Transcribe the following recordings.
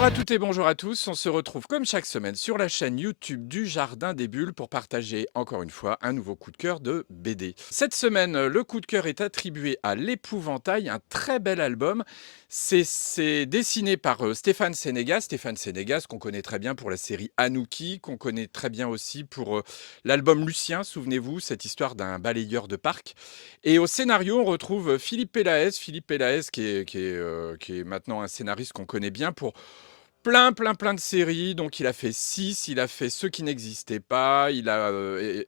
Bonjour à toutes et bonjour à tous. On se retrouve comme chaque semaine sur la chaîne YouTube du Jardin des Bulles pour partager encore une fois un nouveau coup de cœur de BD. Cette semaine, le coup de cœur est attribué à L'Épouvantail, un très bel album. C'est dessiné par Stéphane Sénégas. Stéphane Sénégas qu'on connaît très bien pour la série Anouki, qu'on connaît très bien aussi pour l'album Lucien, souvenez-vous, cette histoire d'un balayeur de parc. Et au scénario, on retrouve Philippe Pélaez. Philippe Pélaez qui est maintenant un scénariste qu'on connaît bien pour plein de séries. Donc il a fait 6, il a fait Ceux qui n'existaient pas, il a,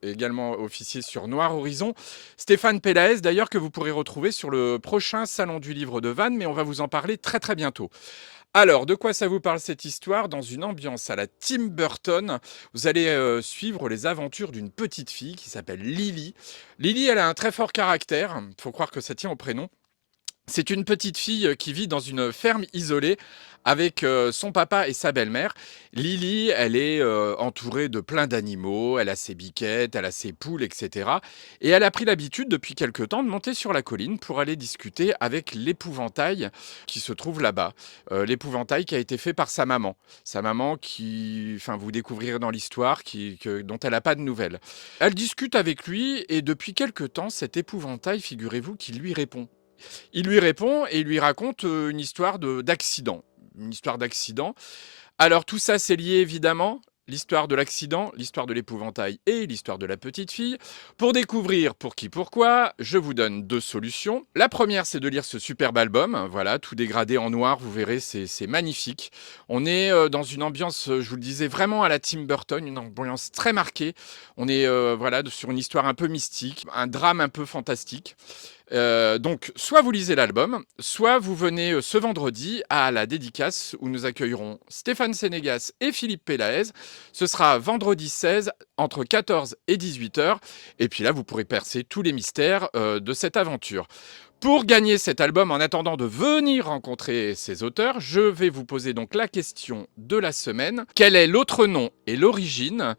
également officié sur Noir Horizon. Stéphane Pélaez d'ailleurs que vous pourrez retrouver sur le prochain salon du livre de Vannes, mais on va vous en parler très bientôt. Alors, de quoi ça vous parle cette histoire? Dans une ambiance à la Tim Burton, vous allez, suivre les aventures d'une petite fille qui s'appelle Lily. Lily, elle a un très fort caractère, faut croire que ça tient au prénom. C'est une petite fille, qui vit dans une ferme isolée avec, son papa et sa belle-mère. Lily, elle est, entourée de plein d'animaux, elle a ses biquettes, elle a ses poules et cetera et elle a pris l'habitude depuis quelque temps de monter sur la colline pour aller discuter avec l'épouvantail qui se trouve là-bas. L'épouvantail qui a été fait par sa maman. Sa maman qui enfin, vous découvrirez dans l'histoire dont elle a pas de nouvelles. Elle discute avec lui et depuis quelque temps, cet épouvantail, figurez-vous qu'il lui répond. Il lui répond et il lui raconte, une histoire de d'accident. Une histoire d'accident. Alors tout ça, c'est lié évidemment, l'histoire de l'accident, l'histoire de l'épouvantail et l'histoire de la petite fille. Pour découvrir pour qui, pourquoi, je vous donne 2 solutions. La première, c'est de lire ce superbe album, voilà, tout dégradé en noir, vous verrez, c'est magnifique. On est, dans une ambiance, je vous le disais, vraiment à la Tim Burton, une ambiance très marquée. On est, voilà, sur une histoire un peu mystique, un drame un peu fantastique. Donc, soit vous lisez l'album, soit vous venez ce vendredi à la dédicace où nous accueillerons Stéphane Sénégas et Philippe Pélaez. Ce sera vendredi 16 entre 14 et 18 heures. Et puis là, vous pourrez percer tous les mystères de cette aventure. Pour gagner cet album, en attendant de venir rencontrer ses auteurs, je vais vous poser donc la question de la semaine. Quel est l'autre nom et l'origine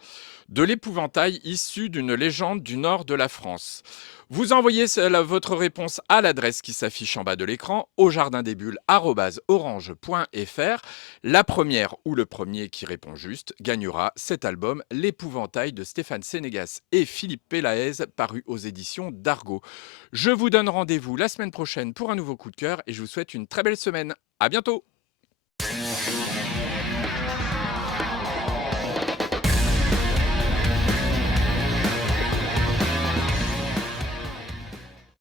de l'épouvantail issu d'une légende du nord de la France? Vous envoyez votre réponse à l'adresse qui s'affiche en bas de l'écran, au jardindesbulles@orange.fr. La première ou le premier qui répond juste gagnera cet album, L'Épouvantail de Stéphane Sénégas et Philippe Pélaez, paru aux éditions d'Argo. Je vous donne rendez-vous la semaine prochaine pour un nouveau coup de cœur et je vous souhaite une très belle semaine. À bientôt!